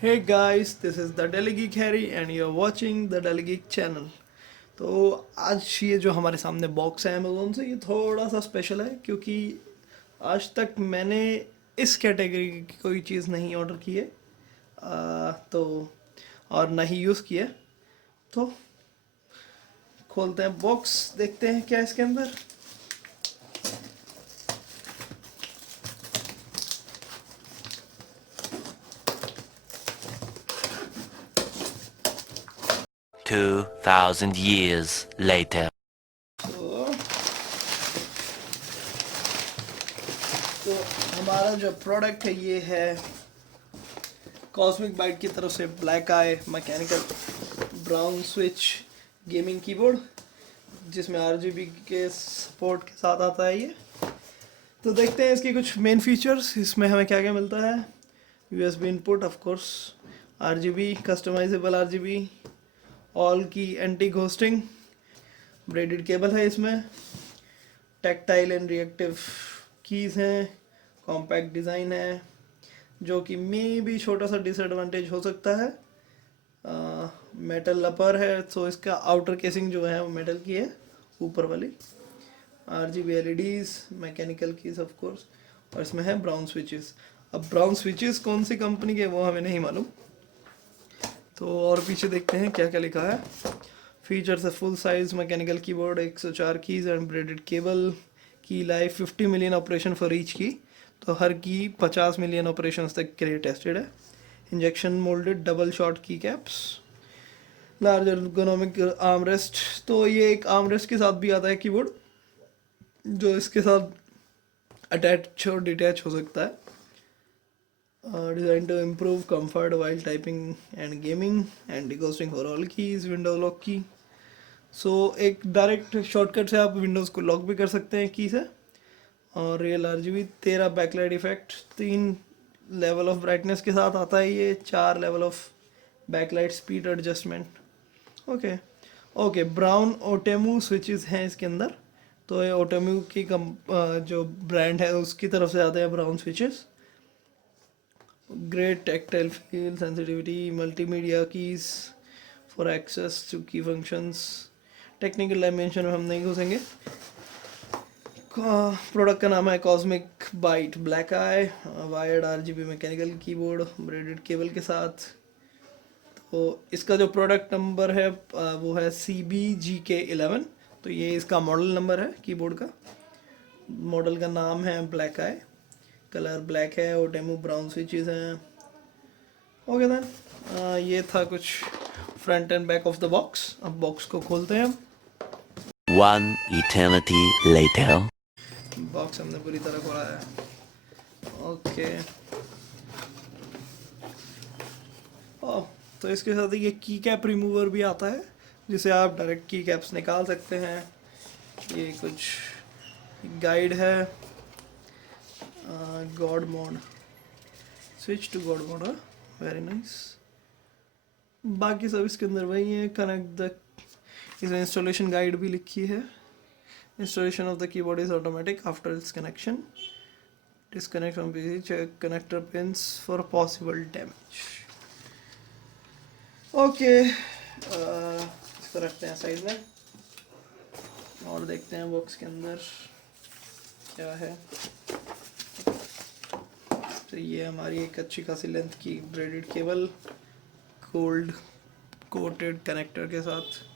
Hey guys, this is the Delhi Geek Harry and you're watching the Delhi Geek channel. तो आज ये जो हमारे सामने बॉक्स है अमेज़ोन से ये थोड़ा सा स्पेशल है क्योंकि आज तक मैंने इस कैटेगरी की कोई चीज़ नहीं ऑर्डर की है। तो और ना ही यूज़ की है। तो खोलते हैं बॉक्स, देखते हैं क्या है इसके अंदर। 2,000 years later. तो, तो हमारा जो प्रोडक्ट है ये है कॉस्मिक बाइट की तरफ से black eye mechanical brown switch gaming keyboard, जिसमें आरजीबी के सपोर्ट के साथ आता है ये। तो देखते हैं इसकी कुछ मेन फीचर्स, इसमें हमें क्या क्या मिलता है। USB input, of course, RGB customisable RGB, all key anti ghosting, braided cable है इसमें, टैक्टाइल एंड रिएक्टिव कीज़ हैं, कॉम्पैक्ट डिज़ाइन है जो कि मे भी छोटा सा डिसएडवांटेज हो सकता है। मेटल अपर है, तो इसका आउटर केसिंग जो है वो मेटल की है, ऊपर वाली। RGB LEDs, mechanical keys of course, और इसमें है ब्राउन स्विचेस। अब ब्राउन स्विचेस कौन सी कंपनी के वो हमें नहीं मालूम। तो और पीछे देखते हैं क्या क्या लिखा है। फीचर्स है full size mechanical keyboard, 104 keys and braided cable, key life 50 million operation for each key, तो हर की 50 मिलियन ऑपरेशंस तक के लिए टेस्टेड है। इंजेक्शन मोल्डेड डबल शॉट की कैप्स, लार्ज एर्गोनॉमिक आर्मरेस्ट, तो ये एक आर्मरेस्ट के साथ भी आता है कीबोर्ड, जो इसके साथ अटैच और डिटैच हो सकता है। Design to improve comfort while typing and gaming and deghosting for all keys, window lock key. So एक डायरेक्ट शॉर्टकट से आप विंडोज़ को लॉक भी कर सकते हैं की से। और real RGB, 13 backlight effect, 3 level of brightness के साथ आता है ये, 4 level of backlight speed adjustment. Okay okay, brown Outemu switches हैं इसके अंदर। तो ये ओटेमू की जो ब्रांड है उसकी तरफ से आते हैं brown switches. Great tactile feel, sensitivity, multimedia keys for access to key functions. Technical dimension में हम नहीं घुसेंगे। प्रोडक्ट का नाम है cosmic byte black eye, wired RGB mechanical keyboard braided cable के साथ। तो इसका जो प्रोडक्ट नंबर है वो है CBGK11। तो ये इसका मॉडल नंबर है कीबोर्ड का। मॉडल का नाम है ब्लैक आई, कलर ब्लैक है, ओटेमू ब्राउन स्विचेस हैं। ओके देन, ये था कुछ front end back of the box. अब बॉक्स को खोलते हैं हम। One eternity later. बॉक्स हमने पूरी तरह खोला है। ओके, ओह, तो इसके साथ ये की कैप रिमूवर भी आता है, जिसे आप डायरेक्ट की कैप्स निकाल सकते हैं। ये कुछ गाइड है, god mode, switch to god mode, very nice. बाकी सब इसके अंदर वही है। कनेक्ट द, इसमें इंस्टॉलेशन गाइड भी लिखी है। Installation of the keyboard is automatic after its connection, disconnect from PC, check connector pins for possible damage. Okay, इसको रखते हैं साइड में और देखते हैं बॉक्स के अंदर क्या है। तो ये हमारी एक अच्छी खासी लेंथ की braided cable, gold coated connector के साथ।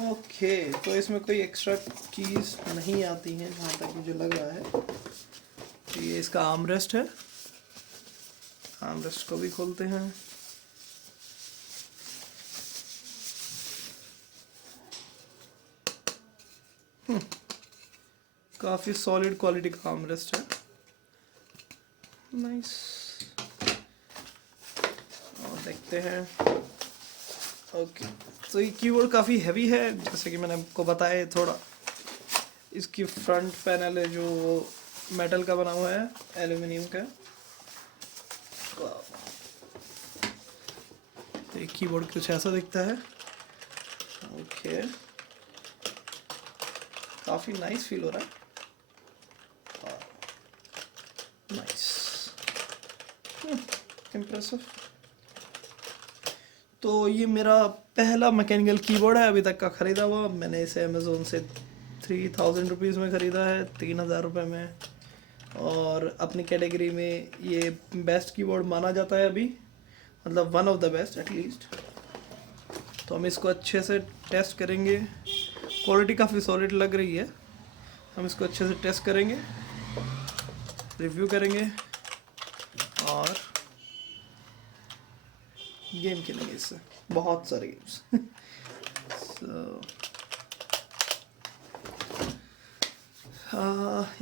ओके, तो इसमें कोई एक्स्ट्रा चीज़ नहीं आती है जहाँ तक मुझे लग रहा है। तो ये इसका आर्मरेस्ट है, आर्मरेस्ट को भी खोलते हैं। काफ़ी सॉलिड क्वालिटी का आर्मरेस्ट है, नाइस। और देखते हैं। ओके, तो ये कीबोर्ड काफ़ी हैवी है, जैसे कि मैंने आपको बताया। थोड़ा इसकी फ्रंट पैनल है जो मेटल का बना हुआ है, एल्यूमिनियम का। तो ये कीबोर्ड कुछ ऐसा दिखता है। ओके, काफ़ी नाइस फील हो रहा है, नाइस। इम्प्रेसिव। तो ये मेरा पहला मैकेनिकल कीबोर्ड है अभी तक का ख़रीदा हुआ। मैंने इसे अमेज़ोन से 3000 रुपीज़ में ख़रीदा है, 3000 रुपये में। और अपनी कैटेगरी में ये बेस्ट कीबोर्ड माना जाता है अभी, मतलब one of the best at least. तो हम इसको अच्छे से टेस्ट करेंगे। क्वालिटी काफ़ी सॉलिड लग रही है। हम इसको अच्छे से टेस्ट करेंगे, रिव्यू करेंगे और गेम खेलेंगे इससे, बहुत सारे गेम्स।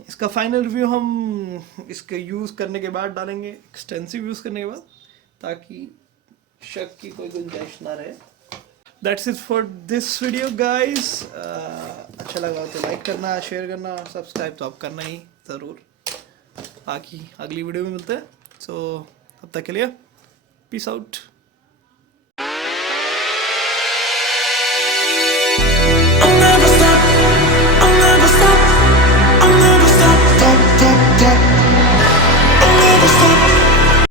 इसका फाइनल रिव्यू हम इसके यूज़ करने के बाद डालेंगे, एक्सटेंसिव यूज़ करने के बाद, ताकि शक की कोई गुंजाइश ना रहे। That's it for this video guys. अच्छा लगा तो लाइक करना, शेयर करना, सब्सक्राइब तो आप करना ही ज़रूर। बाकी अगली वीडियो में मिलते हैं। सो तब तक के लिए पीस आउट।